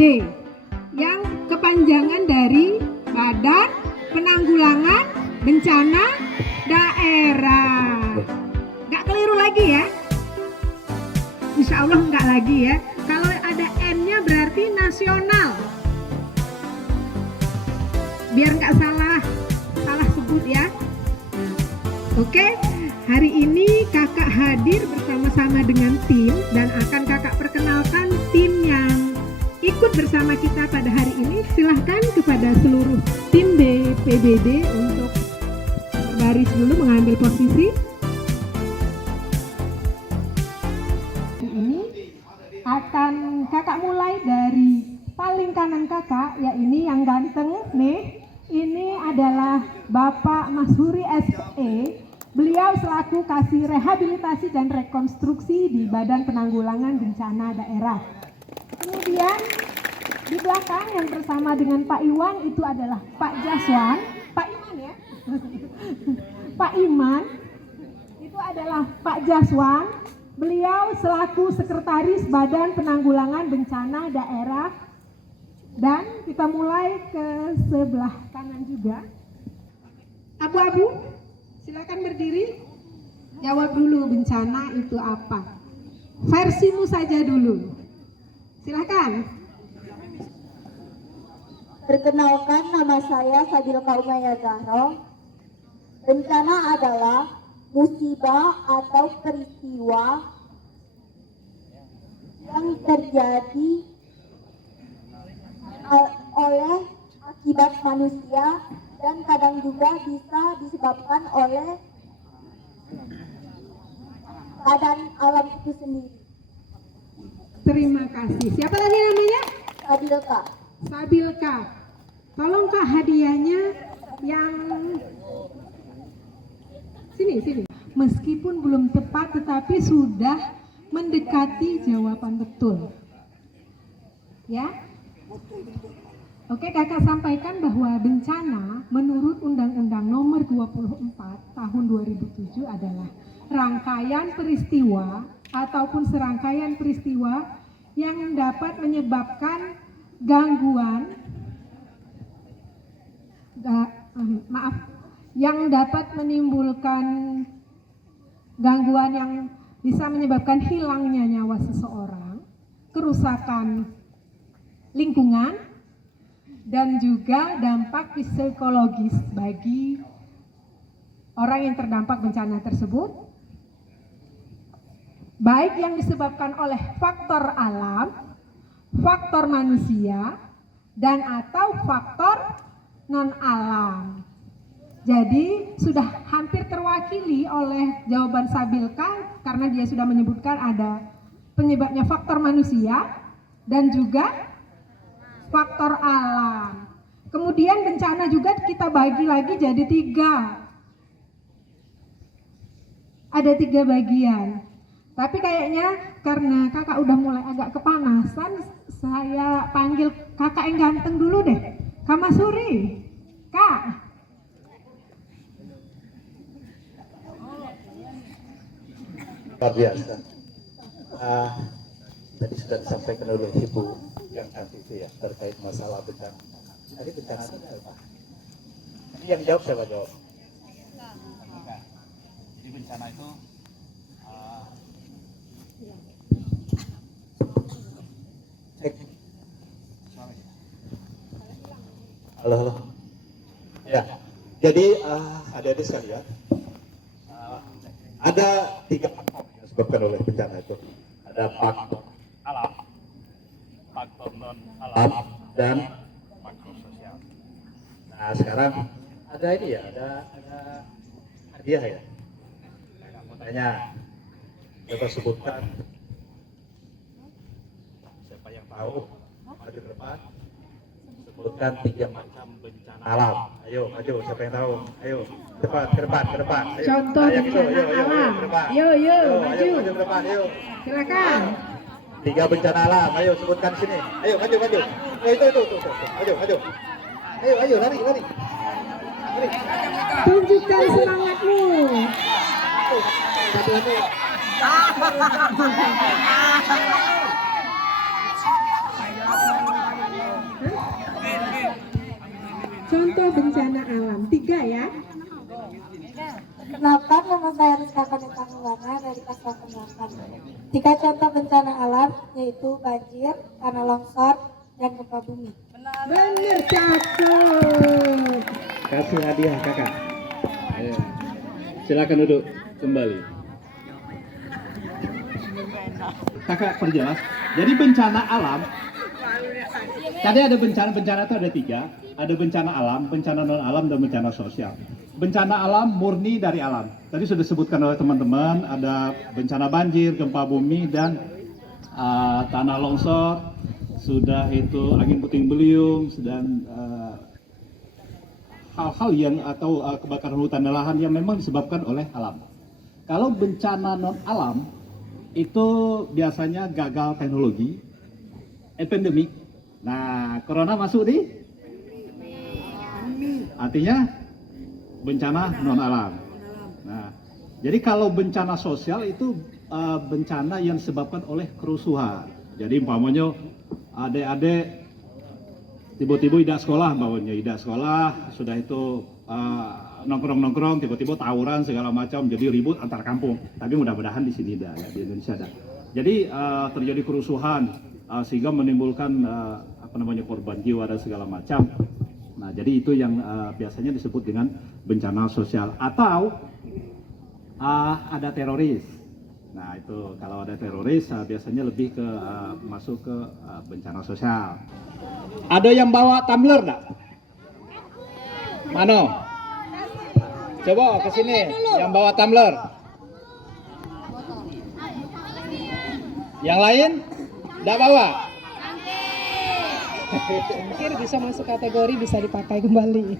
BPBD yang kepanjangan dari Badan Penanggulangan Bencana Daerah. Nggak keliru lagi ya? Insya Allah nggak lagi ya. Kalau ada N-nya berarti nasional. Biar nggak salah sebut ya. Oke, hari ini kakak hadir bersama-sama dengan tim dan akan kakak perkenalkan tim yang ikut bersama kita pada hari ini. Silahkan kepada seluruh tim BPBD untuk berbaris dulu mengambil posisi. Ini akan kakak mulai dari paling kanan kakak, ya ini yang ganteng nih. Ini adalah Bapak Mashuri SE. Beliau selaku Kasih Rehabilitasi dan Rekonstruksi di Badan Penanggulangan Bencana Daerah. Kemudian di belakang yang bersama dengan Pak Iwan itu adalah Pak Jaswan, Pak Iman ya. Pak Iman itu adalah Pak Jaswan. Beliau selaku Sekretaris Badan Penanggulangan Bencana Daerah. Dan kita mulai ke sebelah kanan juga. Abu-abu, silakan berdiri. Jawab dulu bencana itu apa? Versimu saja dulu. Silakan. Perkenalkan, nama saya Sabilka Umaya Zahro. Bencana adalah musibah atau peristiwa yang terjadi oleh akibat manusia dan kadang juga bisa disebabkan oleh keadaan alam itu sendiri. Terima kasih. Siapa lagi namanya? Sabilka. Sabilka. Tolong Kak hadiahnya yang sini. Meskipun belum tepat tetapi sudah mendekati jawaban betul. Ya. Oke, kakak sampaikan bahwa bencana menurut Undang-Undang Nomor 24 Tahun 2007 adalah rangkaian peristiwa ataupun serangkaian peristiwa yang dapat menyebabkan yang dapat menimbulkan gangguan yang bisa menyebabkan hilangnya nyawa seseorang, kerusakan lingkungan, dan juga dampak psikologis bagi orang yang terdampak bencana tersebut, baik yang disebabkan oleh faktor alam, faktor manusia, dan atau faktor non-alam. Jadi sudah hampir terwakili oleh jawaban Sabilka karena dia sudah menyebutkan ada penyebabnya faktor manusia dan juga faktor alam. Kemudian bencana juga kita bagi lagi jadi 3. Ada 3 bagian. Tapi kayaknya karena kakak udah mulai agak kepanasan, saya panggil kakak yang ganteng dulu deh. Kak Mashuri. Kak. Luar biasa. Tadi sudah disampaikan oleh Ibu yang cantik itu ya terkait masalah bencana. Tadi bencana itu apa? Ini yang jawab siapa jawab? Jadi bencana itu Halo. Ya. Jadi adik-adik sekalian, ada 3 faktor yang disebabkan oleh bencana itu. Ada faktor alam, faktor non alam alam, dan faktor sosial. nah sekarang ada ini ya, ada hadiah ya. Saya mau tanya, coba sebutkan siapa yang tahu, maju ke depan. Sebutkan 3 macam bencana alam. Ayo, maju, siapa yang tahu? Ayo, cepat ke depan. Ayo. Contoh Ayo, bencana alam. ke depan. Yo, Maju maju. ke depan, ayo. Silakan. 3 bencana alam, ayo sebutkan sini. Ayo, maju. Oh, itu. Maju. Ayo, lari. Tunjukkan semangatmu. contoh bencana alam. 3 ya. Perkenalkan, nama saya Rizka Kanita Maulana dari kelas 8. 3 contoh bencana alam yaitu banjir, tanah longsor, dan gempa bumi. Bener, cakep. Kasih hadiah kakak. Ayo. Silakan duduk kembali. Kakak perjelas. Jadi bencana alam. Tadi ada bencana itu ada 3. Ada bencana alam, bencana non alam, dan bencana sosial. Bencana alam murni dari alam. Tadi sudah disebutkan oleh teman-teman, ada bencana banjir, gempa bumi, dan tanah longsor. Sudah itu angin puting beliung dan hal-hal yang atau kebakaran hutan dan lahan yang memang disebabkan oleh alam. Kalau bencana non alam itu biasanya gagal teknologi, epidemik. Nah, corona masuk di artinya bencana non alam. Nah, jadi kalau bencana sosial itu bencana yang disebabkan oleh kerusuhan. Jadi umpamanya adik-adik tiba-tiba tidak sekolah, sudah itu nongkrong, tiba-tiba tawuran segala macam, jadi ribut antar kampung. Tapi mudah-mudahan di sini tidak, ya, di Indonesia ada. Jadi terjadi kerusuhan sehingga menimbulkan korban jiwa dan segala macam. Nah, jadi itu yang biasanya disebut dengan bencana sosial atau ada teroris. Nah, itu kalau ada teroris biasanya lebih ke masuk ke bencana sosial. Ada yang bawa tumbler enggak? Mano? Coba ke sini yang bawa tumbler. Yang lain enggak bawa? Mungkin bisa masuk kategori bisa dipakai kembali.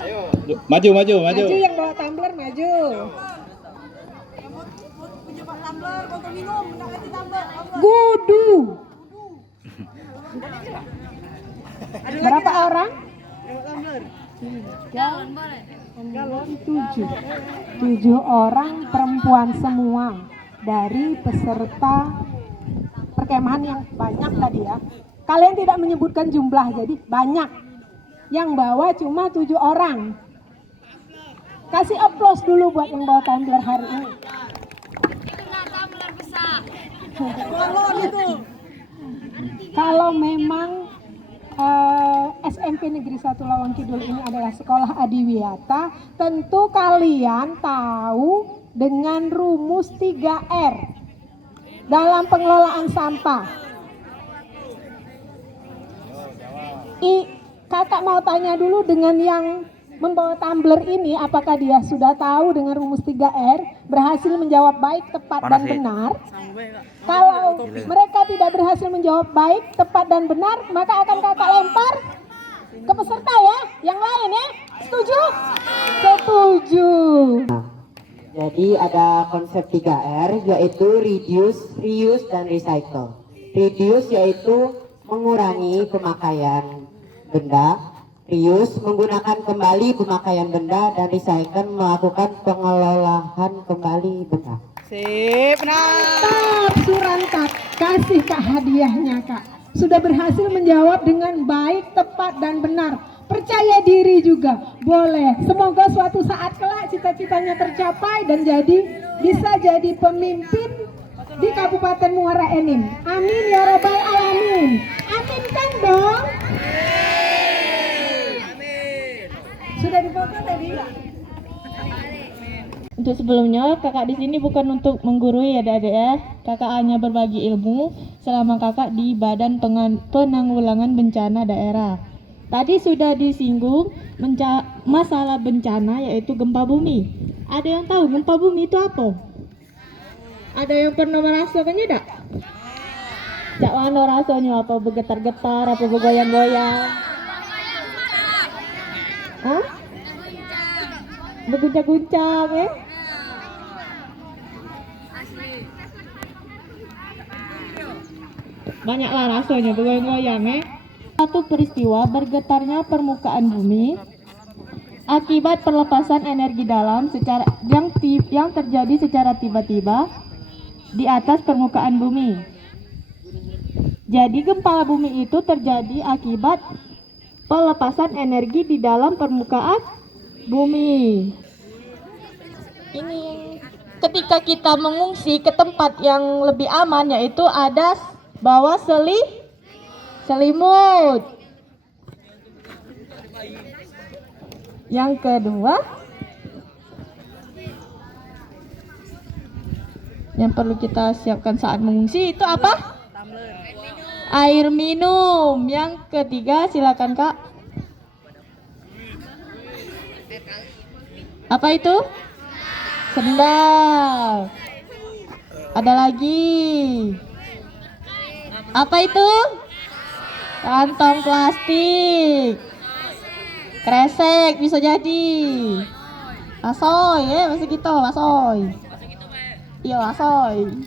Ayo, maju. Maju yang bawa tumbler maju. Gudu. Berapa orang? 7 orang perempuan semua dari peserta perkemahan yang banyak tadi ya. Kalian tidak menyebutkan jumlah, jadi banyak. Yang bawa cuma 7 orang. Kasih aplaus dulu buat yang bawa tumbler hari ini. Kalau memang SMP Negeri 1 Lawang Kidul ini adalah sekolah adiwiyata, tentu kalian tahu dengan rumus 3R dalam pengelolaan sampah. Kakak mau tanya dulu dengan yang membawa tumbler ini, apakah dia sudah tahu dengan rumus 3R, berhasil menjawab baik, tepat, dan benar? Kalau mereka tidak berhasil menjawab baik, tepat, dan benar, maka akan kakak lempar ke peserta ya, yang lain ya. Setuju? Setuju. Jadi ada konsep 3R yaitu reduce, reuse, dan recycle. Reduce yaitu mengurangi pemakaian benda, reuse menggunakan kembali pemakaian benda, dan recycle melakukan pengelolaan kembali benda. Sip, mantap Surantap. Kasih kak hadiahnya kak. Sudah berhasil menjawab dengan baik, tepat, dan benar. Percaya diri juga boleh. Semoga suatu saat kelak cita-citanya tercapai dan bisa jadi pemimpin di Kabupaten Muara Enim. Amin ya robbal alamin. Amin kan dong? Sudah difoto tadi? Untuk sebelumnya, kakak di sini bukan untuk menggurui ya adik-adik ya. Kakak hanya berbagi ilmu selama kakak di Badan Penanggulangan Bencana Daerah. Tadi sudah disinggung masalah bencana yaitu gempa bumi. Ada yang tahu gempa bumi itu apa? Ada yang pernah merasakannya enggak? Cak mana rasanya, apa bergetar-getar, apa bergoyang-goyang? Hah? Berguncang-guncang ya? Banyaklah rasanya bergoyang-goyang ya. Satu peristiwa bergetarnya permukaan bumi akibat perlepasan energi dalam yang terjadi secara tiba-tiba di atas permukaan bumi. Jadi gempa bumi itu terjadi akibat pelepasan energi di dalam permukaan bumi. Ini ketika kita mengungsi ke tempat yang lebih aman, yaitu ada bawa selimut. Yang kedua, yang perlu kita siapkan saat mengungsi itu apa? Air minum. Yang ketiga, silakan Kak. Apa itu? Sendal. Ada lagi. Apa itu? Kantong plastik. Kresek bisa jadi. Asoy ya, masih gitu, asoy. Iya, asoy.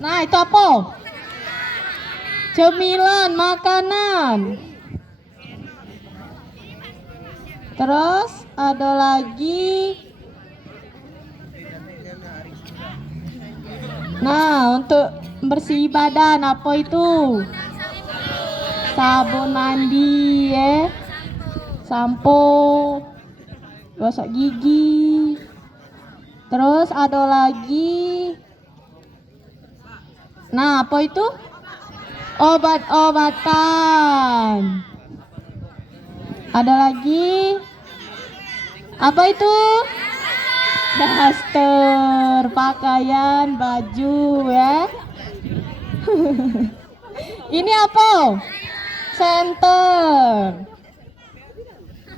Nah, itu apa? Cemilan, makanan. Terus ada lagi. Nah, untuk bersih badan apa itu? Sabun mandi ya. Sampo. Gosok gigi. Terus ada lagi. Nah, apa itu? Obat-obatan. Ada lagi. Apa itu? Daster, pakaian, baju ya. Ini apa? Senter.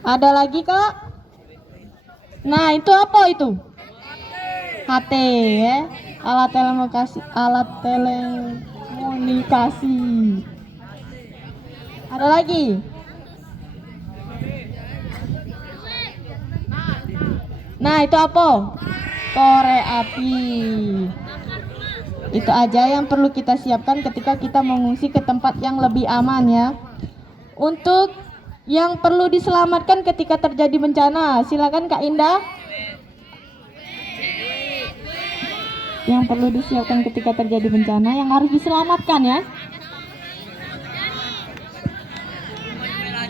Ada lagi Kak? Nah, itu apa itu? HT ya. Alat telekomunikasi. Ada lagi? Nah, itu apa? Korek api. Itu aja yang perlu kita siapkan ketika kita mengungsi ke tempat yang lebih aman ya. Untuk yang perlu diselamatkan ketika terjadi bencana, silakan Kak Indah. Yang perlu disiapkan ketika terjadi bencana, yang harus diselamatkan ya.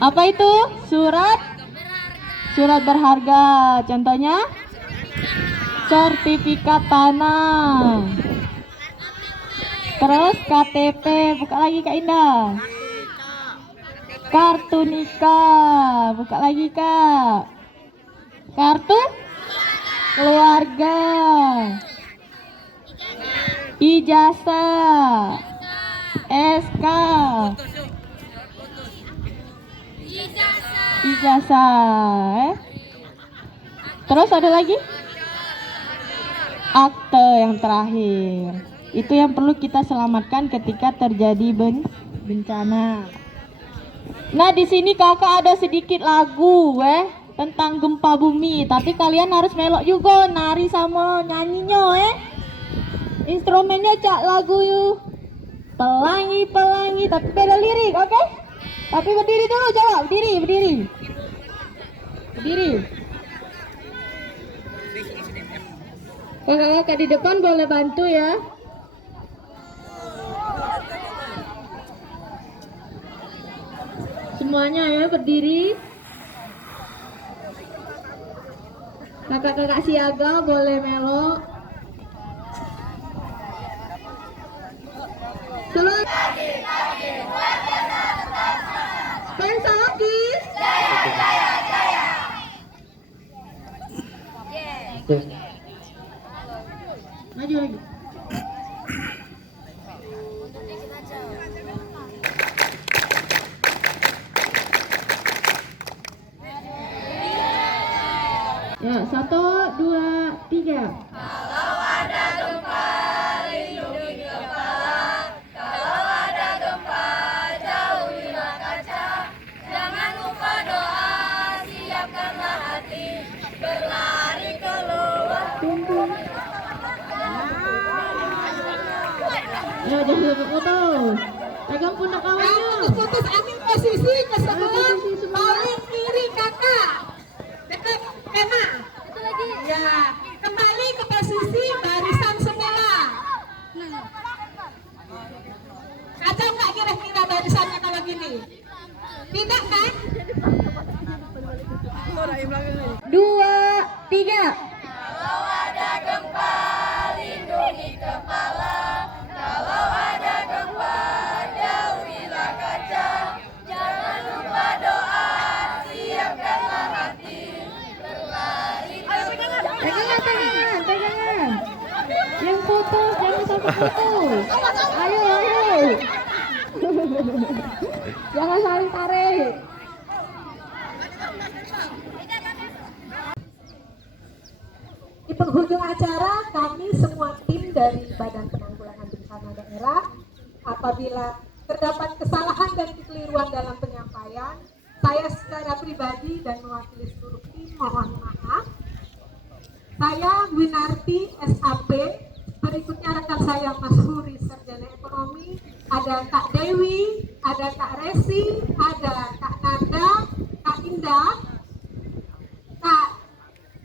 Apa itu? Surat berharga. Contohnya sertifikat tanah. Terus KTP, buka lagi Kak Indah. Kartu nikah, buka lagi Kak. Kartu keluarga. Ijazah. SK. Ijazah. Terus ada lagi? Akte yang terakhir. Itu yang perlu kita selamatkan ketika terjadi bencana. Nah, di sini Kakak ada sedikit lagu tentang gempa bumi, tapi kalian harus melok juga, nari sama nyanyinya Instrumennya cak lagu yuk. Pelangi, tapi beda lirik, oke? Tapi berdiri dulu, jawab, berdiri. Kakak-kakak di depan boleh bantu ya. Semuanya ya berdiri. Kakak-kakak siaga boleh melok. Pensa lagi. Maju lagi. Ya, 1, 2, 3. Kalau ada gempa, lindungi kepala. Kalau ada gempa, jauhilah kaca. Jangan lupa doa, siapkanlah hati. Berlari keluar. Ya, jangan lupa foto. Pegang pundak kawannya. Putus ambil posisi ke sebelah paling kiri kakak. Dekat kena. Ya, kembali ke posisi barisan semula. Kacau nggak kira misalnya kalau gini? Tidak kan? 2, 3. Pegangan. Yang putus jangan sampai putus. Ayo. Jangan saling tarik. Di penghujung acara, kami semua tim dari Badan Penanggulangan Bencana Daerah, apabila terdapat kesalahan dan kekeliruan dalam penyampaian, saya secara pribadi dan mewakili seluruh tim mohon maaf. Saya Winarti SAP, berikutnya rekan saya Mas Huri Sarjana Ekonomi, ada Kak Dewi, ada Kak Resi, ada Kak Nanda, Kak Indah, Kak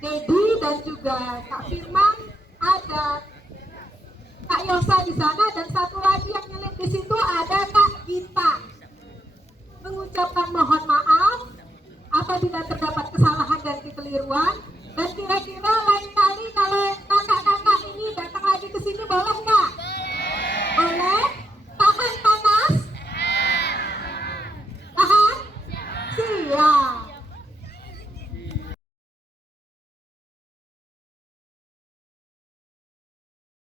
Dedi dan juga Kak Firman, ada Kak Yosa di sana dan satu lagi yang nyelip di situ ada Kak Gita. Mengucapkan mohon maaf apabila terdapat kesalahan dan kekeliruan, dan kira-kira lain kali kalau kakak-kakak ini datang lagi ke sini boleh nggak?